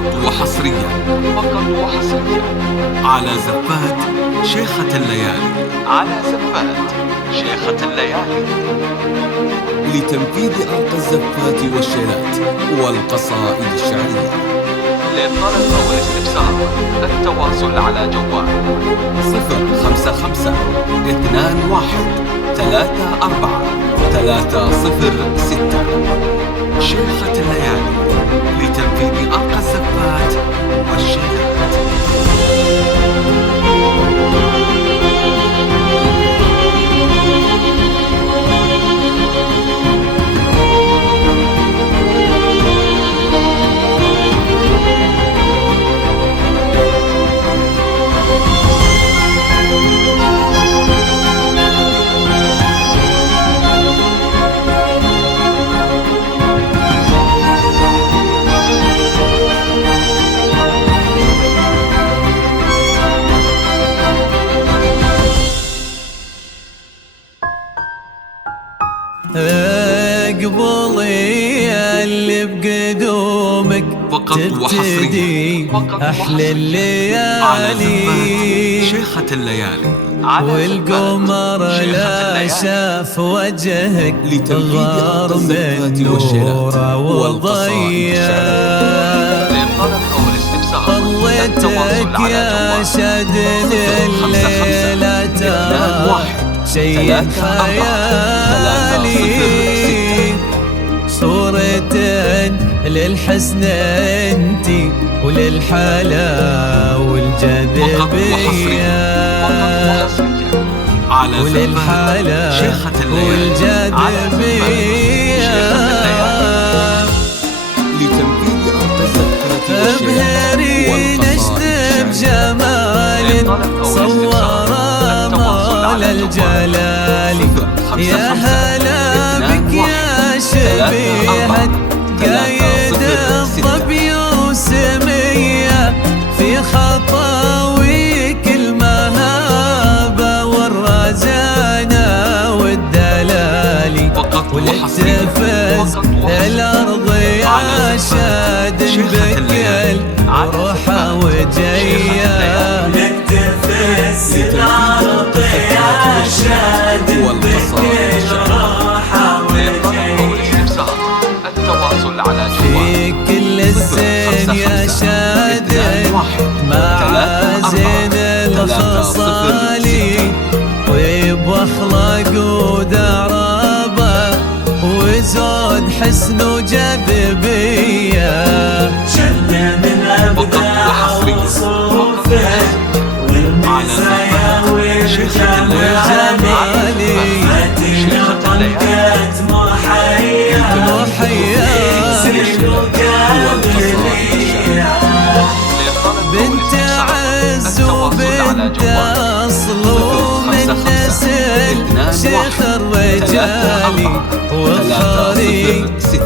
فقط وحصريا على زفات شيخة الليالي. لتنفيذ أرقى الزفات والشيلات والقصائد الشعرية. للطلب أو الاستفسار التواصل على جوال 055-21-34-306. شيخة الليالي لتنفيذ أرقى الزفات والشيلات. اقبلي اللي بقدومك تبتدي احلى الليالي. شيخة الليالي والقمر لا شاف وجهك غار من نوره وضيا. طليتك يا شادن الليلة ترى شيء خيالي. صورة للحسن انتي وللحلا والجاذبية وللحلا والجاذبية. لتنفيذ أرقى الزفات ابهري نجد بجمال صور مال الجلال. يا هلا بك يا شبيهة قايد الظبي وسمية في خطاويك المهابة والرزانة والدلالي. ولتفز الأرض يا شاد بكل روحة وجية. لتفز الأرض يا شاد بكل روحة وجية. التواصل على جوال في كل الزين يا شاد معازن الخصالي وبأخلاق ودرابة وزود حسن وجاذبية. شل من أبداع وصوفه والمزايا والجمالي. طنقت محيا بنت عز وبنت أصل ومن نسل شيخ الرجالي. وفخري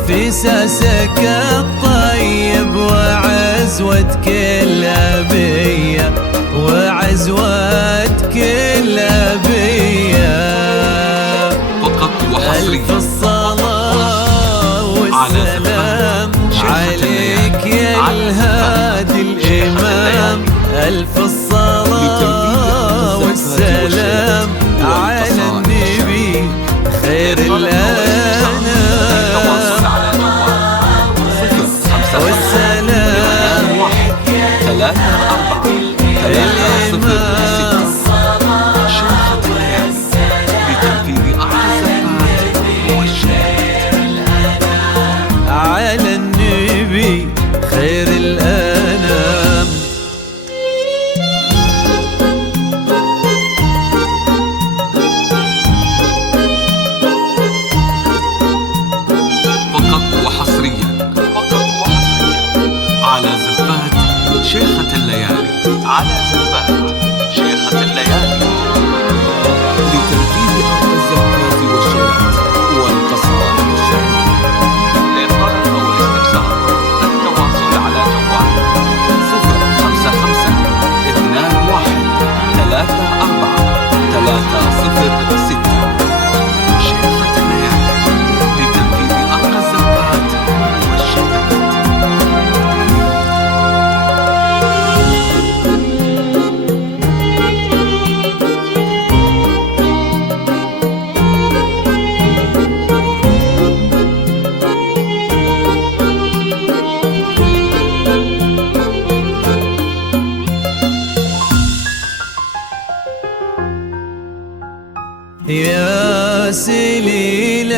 في ساسك الطيب وعزوة كل أبية وعزوة كل أبية. ألف الصلاة والسلام عليك يا الهادي الإمام. ألف الصلاة والسلام على النبي خير الأنام. والسلام على النبي خير الأنام. فقط وحصريا على زفات شيخة الليالي. لتنفيذ أرقى الزفات والشيلات والقصائد الشعرية. للطلب أو الاستفسار التواصل على جوال 055-21-34-306. شيخة الليالي لتنفيذ أرقى الزفات والشيلات.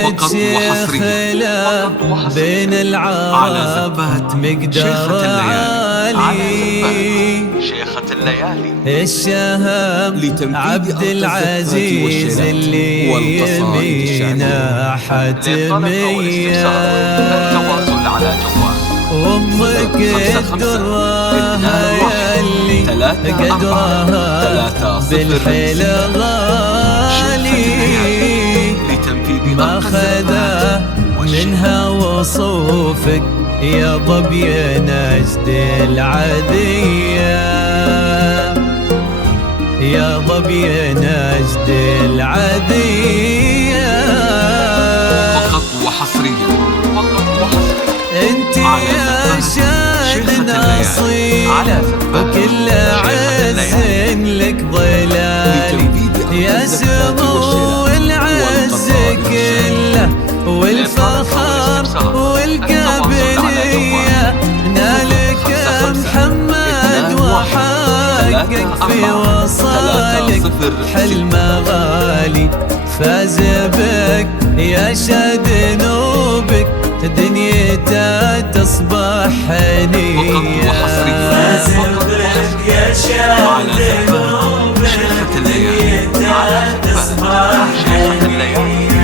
فقط وحصريا لا بين على العرب زفات مقدار شيخة الليالي. عالي. شيخة الليالي الشهم لتنفيذ عبد أرض العزيز الزفات اللي والقصائد يمينا حتمية. التواصل على جوال أمك الدرة ياللي قدرها بالحيل غالي، ما خذا منها وصوفك يا ظبي نجد العادية، يا ظبي نجد العادية. فقط وحصريا انت يا شاد نصيلة وكل عز لك ظلالي، يا سمو العز كله والفخر والقابلية، نالك محمد وحقق في وصالك حلم غالي، فاز بك يا شاد نوبك دنيته تصبح هنية. فاز بك يا شاد نوبك دنيته تصبح هنية.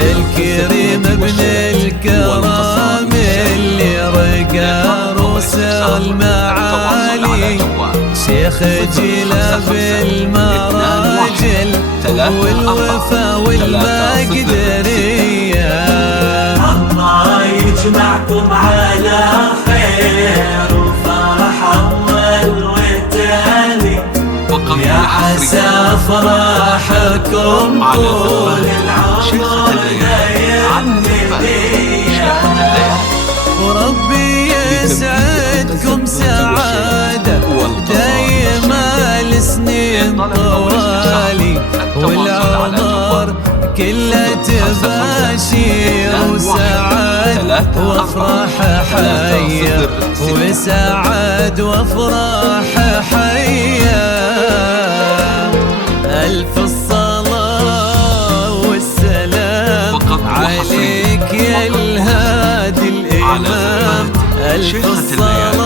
الكريم ابن الكرام اللي رقى روس المعالي، شيخ جيله بالمراجل والوفا والمقدرية. الله يجمعكم على خير وفرح أول وتالي، يا عسى فرحكم طول العمر ليالي. وربي يسعدكم سعادة دايما لسنين طوالي، والعمر كله تباشير وسعاد وافراح حية، وسعاد وافراح حية. ألف الصلاة والسلام عليك يا الهادي الإمام، ألف الصلاة